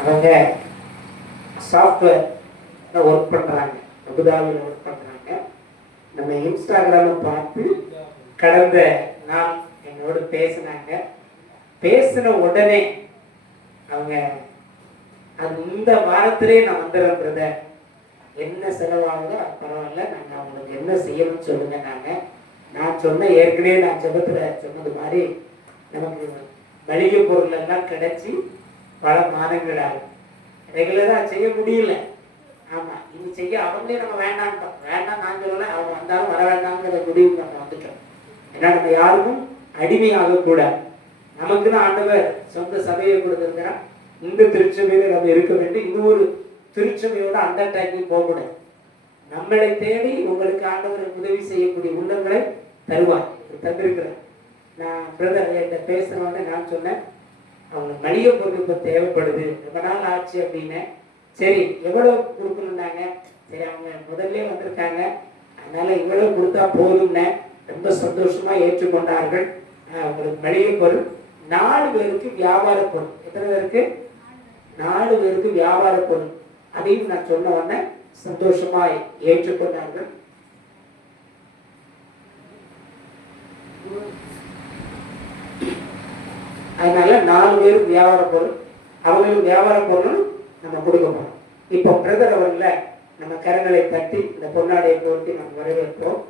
அவங்க software work பண்ணுறாங்க, அபுதாபியில் ஒர்க் பண்ணுறாங்க. நம்ம இன்ஸ்டாகிராமில் பார்த்து கடந்த நாள் என்னோடு பேசினாங்க. பேசின உடனே அவங்க அது இந்த வாரத்திலே நான் வந்துடுறேன்றத, என்ன செலவாகுதோ அது பரவாயில்ல, நாங்கள் அவங்களுக்கு என்ன செய்யணும்னு சொல்லுங்க. நான் சொன்ன ஏற்கனவே நான் ஜெபத்தில் சொன்னது மாதிரி நமக்கு மளிகை பொருள் எல்லாம் கிடைச்சி பல மாதங்கள் ஆகும். ரெகுலராக செய்ய முடியல. ஆமாம், இது செய்ய அவங்களே நம்ம வேண்டாம் நான் சொல்லலை, அவங்க வந்தாலும் வர வேண்டாங்கிற முடிவு நம்ம வந்துட்டோம். ஏன்னா நம்ம யாருக்கும் அடிமையாகக்கூடாது. நமக்கு தான் ஆண்டவர் சொந்த சபையை கொடுத்துருக்கிறான். இந்த திருச்சபையில நம்ம இருக்க வேண்டும். இன்னொரு திருச்சபையோட அந்த டைக்கு போகக்கூடாது. நம்மளை தேடி உங்களுக்கு ஆண்டவர் உதவி செய்யக்கூடிய உள்ளங்களை தருவார், தந்திருக்கிறார். நான் பிரதர் என்கிட்ட பேசுகிறவங்க நான் சொன்னேன், அவங்க மளிகை பொருள் இப்போ தேவைப்படுது, ரொம்ப நாள் ஆச்சு அப்படின்னு. சரி, எவ்வளோ கொடுக்கணுன்னாங்க. சரி, அவங்க முதல்ல வந்திருக்காங்க, அதனால இவ்வளோ கொடுத்தா போதும்னு ரொம்ப சந்தோஷமா ஏற்றுக்கொண்டார்கள். அவங்களுக்கு மளிகை பொருள் 4 பேருக்கு வியாபார பொருள். எத்தனை பேருக்கு? 4 பேருக்கு வியாபார பொருள். அதையும் நான் சொன்ன உடனே சந்தோஷமா ஏற்றுக்கொண்டார்கள். அதனால 4 பேருக்கு வியாபார பொருள், அவங்களுக்கு வியாபார பொருள் நம்ம கொடுக்க போறோம். இப்போ பிரதர் அவர்களை நம்ம கரங்களை தட்டி இந்த பொன்னாடையை போட்டு நம்ம வரவேற்போம்.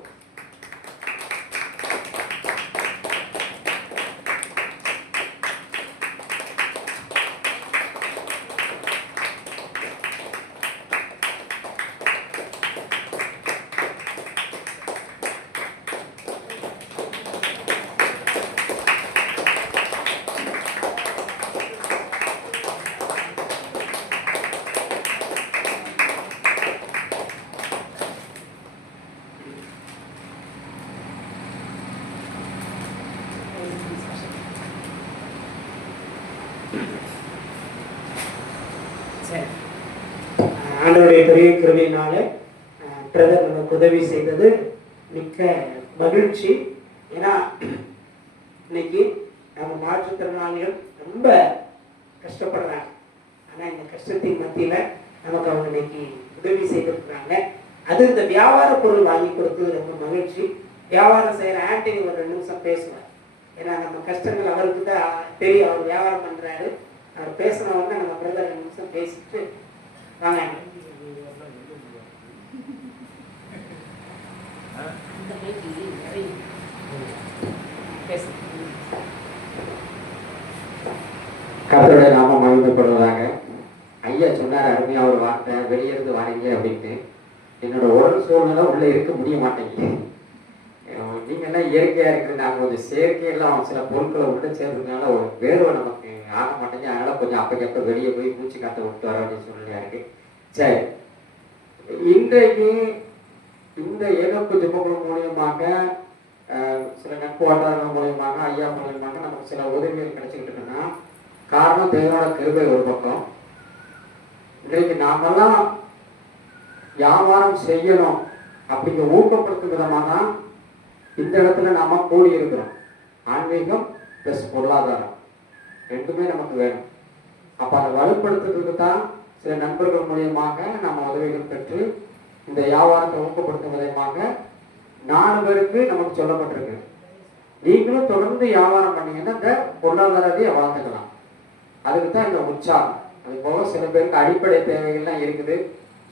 ஆண்டவருடைய பெரிய கிருபையினால பிரதர் நமக்கு உதவி செய்தது மிக்க மகிழ்ச்சி. ஏன்னா இன்னைக்கு நம்ம மாற்றுத்திறனாளிகள் ரொம்ப கஷ்டப்படுறாங்க. ஆனால் இந்த கஷ்டத்தின் மத்தியில் நமக்கு அவங்க இன்னைக்கு உதவி செய்திருக்கிறாங்க. அது இந்த வியாபார பொருள் வாங்கி கொடுத்தது ரொம்ப மகிழ்ச்சி. வியாபாரம் செய்கிற ஆண்டனி ஒரு 2 நிமிஷம் பேசுவார். ஏன்னா நம்ம கஷ்டங்கள் அவருக்கு தான் தெரியும். அவர் வியாபாரம் பண்ணுறாரு. அவர் பேசின உடனே நம்ம பிரதர் 2 நிமிஷம் பேசிட்டு வாங்க. கர்த்தருடைய நாமம் மகிமைப்படுவதாக. ஐயா சொன்னார் அருமையா ஒரு வார்த்தை, வெளியிருந்து வாரீங்க அப்படின்ட்டு. என்னோட உடல் சூழ்நிலை உள்ள இருக்க முடிய மாட்டேங்குது. நீங்கள்லாம் இயற்கையா இருக்கிறது, நாங்கள் கொஞ்சம் செயற்கையெல்லாம் சில பொருட்களை விட்டு சேர்றதுனால ஒரு வேர்வை நமக்கு ஆக மாட்டேங்குது. அதனால கொஞ்சம் அப்பக்கப்ப வெளியே போய் மூச்சு காற்ற விட்டு வர வேண்டிய சூழ்நிலையா இருக்கு. சரி, இன்றைக்கு இந்த ஏகப்பு ஜெபக்குழு மூலியமாக சில நட்பு வட்டாரங்கள் மூலியமாக ஐயா மூலியமாக நமக்கு சில உதவிகள் கிடைச்சிக்கிட்டு இருக்குன்னா காரணம் தேவனோட கிருபை ஒரு பக்கம். இன்றைக்கு நாமெல்லாம் வியாபாரம் செய்யணும் அப்படிங்கிற ஊக்கப்படுத்தும் விதமாக தான் இந்த இடத்துல நாம கூடி இருக்கிறோம். ஆன்மீகம் பிளஸ் பொருளாதாரம் ரெண்டுமே நமக்கு வேணும். அப்போ அதை வலுப்படுத்துறதுக்கு தான் சில நண்பர்கள் மூலியமாக நம்ம உதவிகள் பெற்று இந்த வியாபாரத்தை ஊக்கப்படுத்தும் விதமாக 4 பேருக்கு நமக்கு சொல்லப்பட்டிருக்கு. நீங்களும் தொடர்ந்து வியாபாரம் பண்ணீங்கன்னா இந்த பொருளாதாரத்தையே வளர்த்துக்கலாம். அதுக்கு தான் இந்த உற்சாகம். அது போக சில பேருக்கு அடிப்படை தேவைகள்லாம் இருக்குது.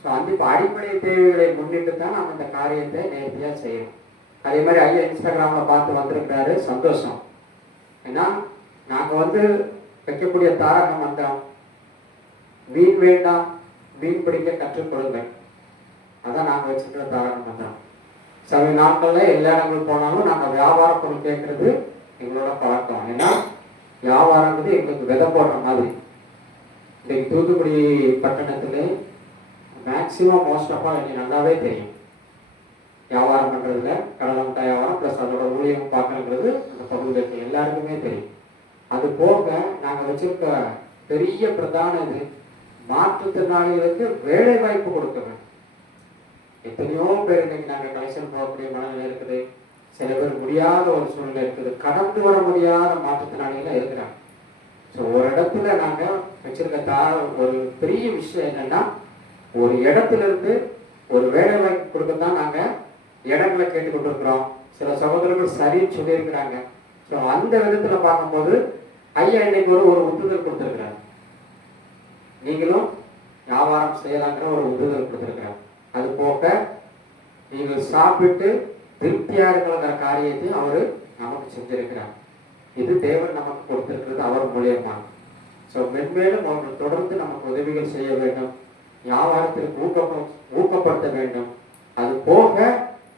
ஸோ அந்த இப்போ அடிப்படை தேவைகளை முன்னிட்டு தான் நம்ம இந்த காரியத்தை நேர்த்தியாக செய்யணும். அதே மாதிரி ஐயா இன்ஸ்டாகிராமில் பார்த்து வந்திருக்கிறாரு, சந்தோஷம். ஏன்னா நாங்கள் வைக்கக்கூடிய தாரக மந்திரம், மீன் வேண்டாம் மீன் பிடிக்க கற்றுக்கொள்ளுங்கள். அதான் நாங்கள் வச்சுக்கிற தாரக மந்திரம். சமய நாட்களில் எல்லா இடங்களும் போனாலும் நாங்கள் வியாபார பொருள் கேட்கறது எங்களோட பழக்கம். ஏன்னா வியாபாரங்கிறது எங்களுக்கு விதை போடுற மாதிரி. இன்றைக்கு தூத்துக்குடி பட்டணத்துல மேக்சிமம் மோஸ்ட் ஆஃப் ஆல் எனக்கு நல்லாவே தெரியும். வியாபாரம் பண்ணுறதுல கடலை மிட்டாய் வியாபாரம் ப்ளஸ் அதோட ஊழியம் பார்க்கறது அந்த பகுதியில் எல்லாருக்குமே தெரியும். அது போக நாங்கள் வச்சிருக்க பெரிய பிரதான இது மாற்றுத்திறனாளிகளுக்கு வேலை வாய்ப்பு கொடுக்கணும். எத்தனையோ பேர் இன்னைக்கு நாங்கள் கலெக்ஷன் போகக்கூடிய மனநிலை இருக்குது. சில பேர் முடியாத ஒரு சூழ்நிலை இருக்குது. கடந்து வர முடியாத மாற்றுத்திறனாளிகள் இருக்கிறாங்க. ஸோ ஒரு இடத்துல நாங்கள் வச்சிருக்க ஒரு பெரிய விஷயம் என்னன்னா, ஒரு இடத்துல இருந்து ஒரு வேலை வாய்ப்பு கொடுக்கத்தான் நாங்கள் இடங்களை கேட்டுக்கொண்டு இருக்கிறோம். சில சகோதரர்கள் சரின்னு சொல்லியிருக்கிறாங்க. ஸோ அந்த விதத்தில் பார்க்கும்போது ஐயா இன்னைக்கு ஒரு உந்துதல் கொடுத்துருக்குறாங்க. நீங்களும் வியாபாரம் செய்யலாங்கிற ஒரு உந்துதல் கொடுத்துருக்குறாங்க. அது போக நீங்கள் சாப்பிட்டு திருப்தியாக இருக்கிற காரியத்தை அவர் நமக்கு செஞ்சிருக்கிறார். இது தேவன் நமக்கு கொடுத்திருக்கிறது அவர் மூலியமா. ஸோ மென்மேலும் அவர்கள் தொடர்ந்து நமக்கு உதவிகள் செய்ய வேண்டும், வியாபாரத்திற்கு ஊக்கப்படுத்த வேண்டும். அது போக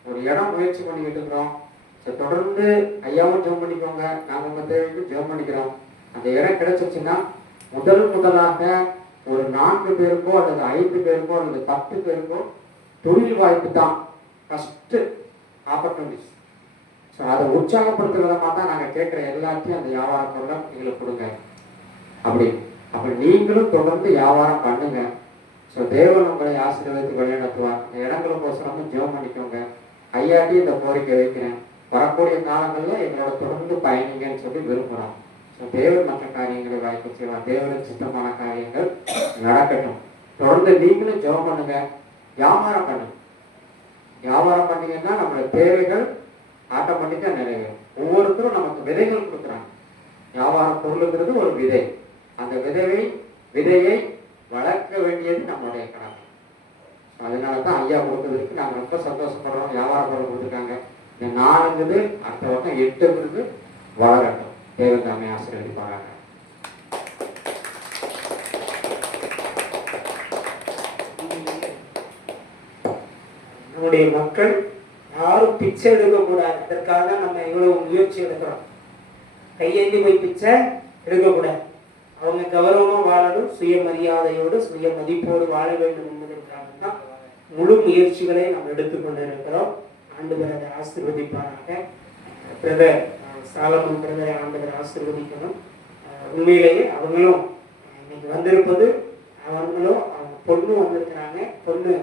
ஒரு இடம் முயற்சி பண்ணிக்கிட்டு இருக்கிறோம். ஸோ தொடர்ந்து ஐயாவும் ஜெபம் பண்ணிக்கோங்க, நாங்கள் உங்கள் தேவைக்கு ஜெபம் பண்ணிக்கிறோம். அந்த இடம் கிடைச்சிச்சுன்னா முதலாக ஒரு 4 பேருக்கோ அல்லது 5 பேருக்கோ அல்லது 10 பேருக்கோ தொழில் வாய்ப்பு தான் ஃபஸ்ட்டு ஆப்பர்ச்சுனிட்டிஸ். ஸோ அதை உற்சாகப்படுத்துகிற விதமாக தான் நாங்கள் கேட்குற எல்லாத்தையும் அந்த வியாபார பொருளை எங்களுக்கு கொடுங்க அப்படி நீங்களும் தொடர்ந்து வியாபாரம் பண்ணுங்க. ஸோ தேவன் உங்களை ஆசீர்வதித்து வழிநடத்துவார். இந்த இடங்களுக்கோசரமும் ஜெபம் பண்ணிக்கோங்க. ஐயாட்டி இந்த கோரிக்கை வைக்கிறேன், வரக்கூடிய காலங்களில் எங்களோட தொடர்ந்து பயணிங்கன்னு சொல்லி விரும்புகிறோம். ஸோ தேவன் மற்ற காரியங்களை வாய்ப்பு செய்வார். தேவனுக்கு சித்தமான காரியங்கள் நடக்கட்டும். தொடர்ந்து நீங்களும் ஜெபம் பண்ணுங்க, வியாபாரம் பண்ணுங்க. வியாபாரம் பண்ணீங்கன்னா நம்மளோட தேவைகள் ஆட்டோமேட்டிக்காக நிறைவேறும். ஒவ்வொருத்தரும் நமக்கு விதைகள் கொடுக்குறாங்க. வியாபார பொருளுங்கிறது ஒரு விதை. அந்த விதையை வளர்க்க வேண்டியது நம்மளுடைய கடமை. அதனால தான் ஐயா கொடுத்ததுக்கு நாங்கள் ரொம்ப சந்தோஷப்படுறோம். வியாபார பொருள் கொடுத்துருக்காங்க. இந்த 4 அடுத்த வருஷம் 8 வளரட்டும். தேவன் தாமே ஆசீர்வதிப்பாராக. நம்முடைய மக்கள் யாரும் பிச்சை எடுக்கக்கூடாது. அதற்காக நம்ம இவ்வளவு முயற்சி எடுக்கிறோம். கையேந்தி போய் பிச்சை எடுக்கக்கூடாது. அவங்க கௌரவமாக வாழணும், சுயமரியாதையோடு சுய மதிப்போடு வாழ வேண்டும் என்பதற்காக தான் முழு முயற்சிகளை நம்ம எடுத்துக்கொண்டு இருக்கிறோம். ஆண்டவர் அதை ஆசீர்வதிப்பாராக. பிரதர் சாலமன் பிரதரை ஆண்டவர் ஆசீர்வதிக்கணும். உண்மையிலேயே அவங்களும் இன்னைக்கு வந்திருப்பது, அவங்களும் அவங்க பொண்ணு வந்திருக்கிறாங்க. பொண்ணு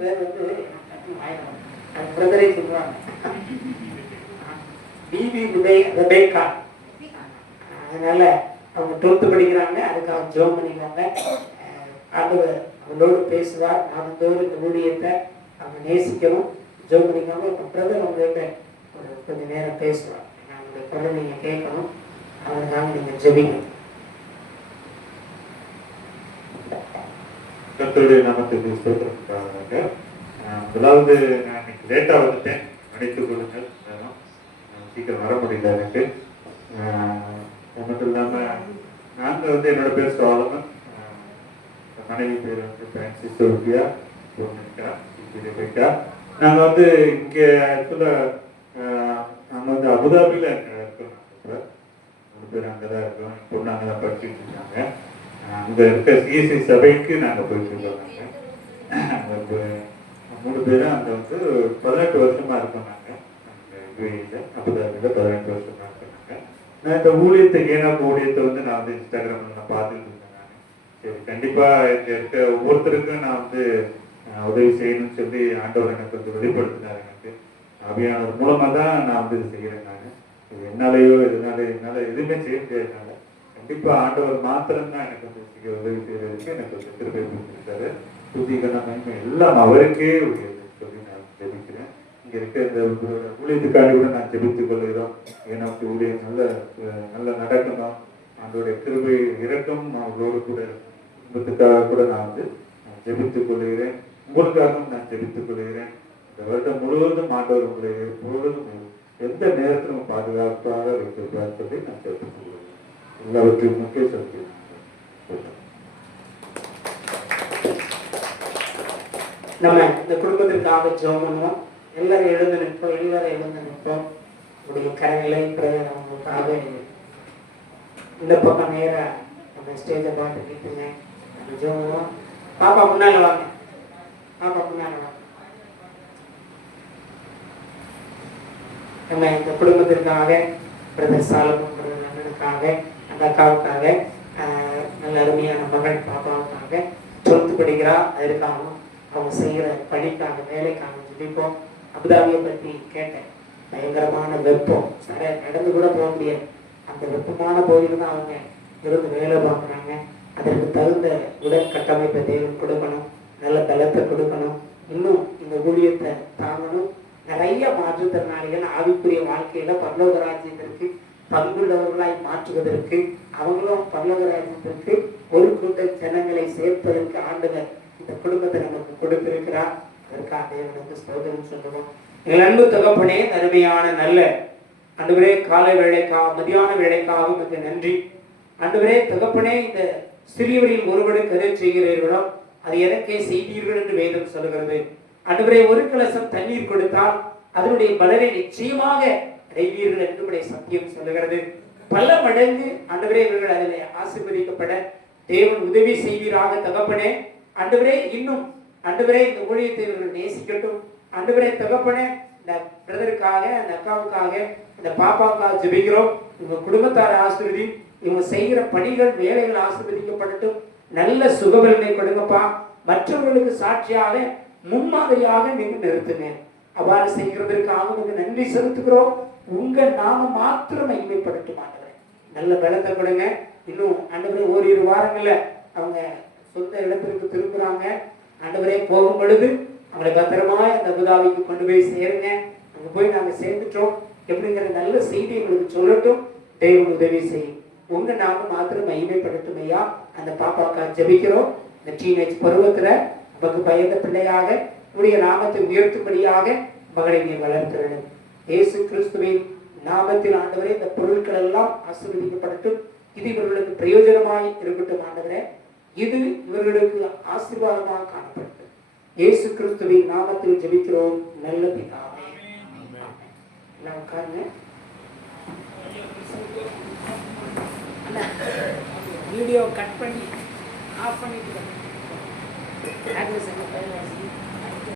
பேர் பிரதரை சொல்றாங்க, பிபி ரெபேக்கா. அதனால அவங்க 12th படிக்கிறாங்க. அதுக்காக ஜெபம் பண்ணிக்கிறாங்க. ஆண்டவர் அவங்களோடு பேசுவார். நாமந்தோறும் இந்த ஊழியத்தை அவங்க நேசிக்கணும். ஜெபம் பண்ணிக்காம இப்போ பிரதர் உங்கள்கிட்ட கொஞ்சம் நேரம் பேசுவார். அவங்களுடைய குரல் நீங்க கேட்கணும். அவருக்காக நீங்க ஜெபிக்கணும். கர்த்தருடைய நாமத்துக்கு ஸ்தோத்திரமாக. முதலாவது நான் இன்னைக்கு லேட்டாக வந்துட்டேன், மன்னித்துக் கொள்ளுங்கள். சீக்கிரம் வர முடியல எனக்கு. மட்டும் இல்லாமல் நாங்கள் என்னோட பேர் சோலமன், மனைவி பேர் பிரான்சிஸ் சோபியா ரெபேக்கா. நாங்கள் இங்கே ஆக்சுவலாக நாங்கள் அபுதாபியில் இருக்கோம். இப்போ 3 பேர் அங்கே தான் இருக்கோம். பொண்ணு அங்கே தான் படிச்சுட்டு இருக்காங்க. அங்கே இருக்க சிஎஸ்சி சபைக்கு நாங்கள் போயிட்டுருக்கோம். நாங்கள் 3 பேரும் அங்கே 18 வருஷமாக இருக்கோம். நாங்கள் அங்கே யூஏஇயில் அபுதாபியில் 18 வருஷமாக இருக்கோம். நான் இந்த ஊழியத்தை ஊழியத்தை நான் இன்ஸ்டாகிராமில் நான் பார்த்துட்டு இருந்தேன். சரி, கண்டிப்பாக இங்கே இருக்க ஒவ்வொருத்தருக்கும் நான் உதவி செய்யணும்னு சொல்லி ஆண்டவர் எனக்கு வெளிப்படுத்தினார். எனக்கு அபியானவர் மூலமாக தான் நான் இது செய்கிறேன். நான் இது என்னாலேயோ என்னால் எதுவுமே செய்ய முடியாதுனால கண்டிப்பாக ஆண்டவர் மாத்திரம்தான் எனக்கு உதவி செய்யறதுக்கு எனக்கு திருப்பி கொடுத்துருக்காரு. துதிகன மகிமை எல்லாம் அவருக்கே சொல்லி நான் ஜெபிக்கிறேன். இங்கே இருக்க இந்த ஊழியத்துக்காண்டி கூட நான் ஜெபித்துக் கொள்கிறோம். ஏன்னா ஊழியம் நல்ல நடக்கணும். ஆண்டோடைய கிருபை இறக்கம் அவர்களோடு கூட குடும்பத்துக்காக கூட நான் ஜெபித்துக் கொள்கிறேன். உங்களுக்காகவும் நான் ஜெபித்துக் கொள்கிறேன். இந்த வருடம் முழுவதும் ஆண்டவர் உங்களை எப்பொழுதும் எந்த நேரத்திலும் பாதுகாப்பாக வைத்திருப்பார் சொல்லி நான் ஜெபித்துக் கொள்கிறேன். எல்லாவற்றையும் முக்கிய சொல்லி நம்ம இந்த குடும்பத்திற்காக ஜெபம் பண்ணுவோம். எல்லாரும் எழுந்து நிற்போம். உடைய கரங்களை அவங்களுக்காக இந்த பக்கம் நேர நம்ம ஸ்டேஜை பார்த்து கேட்டுங்க. நம்ம ஜெபம் பண்ணுவோம். பாப்பா முன்னால வாங்க. நம்ம இந்த குடும்பத்திற்காக பிரதர் சாலமன் பிரதர் அண்ணனுக்காக, அந்த அக்காவுக்காக, நல்ல அருமையான மகள் பாப்பாவுக்காக 12th படிக்கிறா. அதற்காகவும் அவங்க செய்கிற பணிக்காக, வேலைக்காக ஜெபிப்போம். அபுதாபியை பற்றி கேட்டேன். பயங்கரமான வெப்பம், நடந்து கூட போக முடியாது. அந்த வெப்பமான பகுதியில் தான் அவங்க இருந்து வேலை பார்க்குறாங்க. அதற்கு தகுந்த உடல் கட்டமைப்பை தேவன் கொடுக்கணும், நல்ல பலத்தை கொடுக்கணும், இன்னும் இந்த ஊழியத்தை தாங்கணும். நிறைய மாற்றுத்திறனாளிகள் ஆவிக்குரிய வாழ்க்கையில பரலோக ராஜ்யத்திற்கு பங்குள்ளவர்களாய் மாற்றுவதற்கு, அவங்களும் பரலோக ராஜ்யத்திற்கு ஒரு கூட்ட ஜனங்களை சேர்ப்பதற்கு ஆண்டவர் இந்த குடும்பத்தை நமக்கு கொடுத்திருக்கிறார். அதற்காக தேவனுக்கு ஸ்தோத்திரம் சொல்லுவோம். எங்கள் அன்பு தகப்பனே, அருமையான நல்ல ஆண்டவரே, காலை வேளைக்காக மதியான வேளைக்காக உங்களுக்கு நன்றி. ஆண்டவரே தகப்பனே, இந்த சிறியவரில் ஒருவரை கருத செய்கிறீர்களோ அது எனக்கே செய்தீர்கள் என்று வேதம் சொல்லுகிறது. ஆண்டவரே, ஒரு கலசம் தண்ணீர் கொடுத்தால் அதனுடைய பலனை நிச்சயமாக அடைவீர்கள் என்று சத்தியம் சொல்லுகிறது. பல மடங்கு ஆண்டவரே இவர்கள் அதில் ஆசீர்வதிக்கப்பட தேவன் உதவி செய்வீராக தகப்பனே. ஆண்டவரே, இன்னும் ஆண்டவரே இந்த ஊழியத்தை இவர்கள் நேசிக்கட்டும். ஆண்டவரே தகப்பனே, இந்த பிரதருக்காக, அந்த அக்காவுக்காக, இந்த பாப்பாவுக்காக ஜெபிக்கிறோம். இவங்க குடும்பத்தாரை ஆசீர்வதி, இவங்க செய்கிற பணிகள் வேலைகள் ஆசீர்வதிக்கப்படட்டும். நல்ல சுகபலனை கொடுங்கப்பா. மற்றவர்களுக்கு சாட்சியாக முன்மாதிரியாக நீங்க நிறுத்துங்க. அவ்வாறு செய்கிறதற்காக உங்களுக்கு நன்றி செலுத்துகிறோம். உங்க நாம மாத்திரம் மகிமைப்படட்டும் ஆண்டவரே. நல்ல பலத்தை கொடுங்க. இன்னும் ஆண்டவரே ஓரிரு வாரங்கள்ல அவங்க சொந்த இடத்திற்கு திரும்புறாங்க. ஆண்டவரே, போகும் பொழுது அவங்களை பத்திரமா அந்த அபுதாபிக்கு கொண்டு போய் சேருங்க. அங்க போய் நாங்க சேர்ந்துட்டோம் எப்படிங்கிற நல்ல செய்தி எங்களுக்கு சொல்லட்டும். தேவன் உதவி செய்யும். உங்க நாம மாத்திரம் மகிமைப்படட்டும் ஐயா. அந்த பாப்பாக்கா ஜெபிக்கிறோம். இந்த டீனேஜ் பருவத்துல நமக்கு பயந்த பிள்ளையாக உடைய நாமத்தை உயர்த்தும்படியாக மகளை நீ வளர்க்கிறேன். இயேசு கிறிஸ்துவின் நாமத்தில் ஆண்டவரே, இந்த பொருட்கள் எல்லாம் ஆசீர்வதிக்கப்படட்டும். இது இவர்களுக்கு பிரயோஜனமாய் இருக்கட்டும் ஆண்டவரே. இது இவர்களுக்கு ஆசீர்வாதமாக காணப்பட்டது. இயேசு கிறிஸ்துவின் நாமத்தில் ஜெபிக்கிறோம் நல்ல பிதாவே. எல்லாம் உட்காருங்க. வீடியோ கட் பண்ணி ஆஃப் பண்ணிட்டு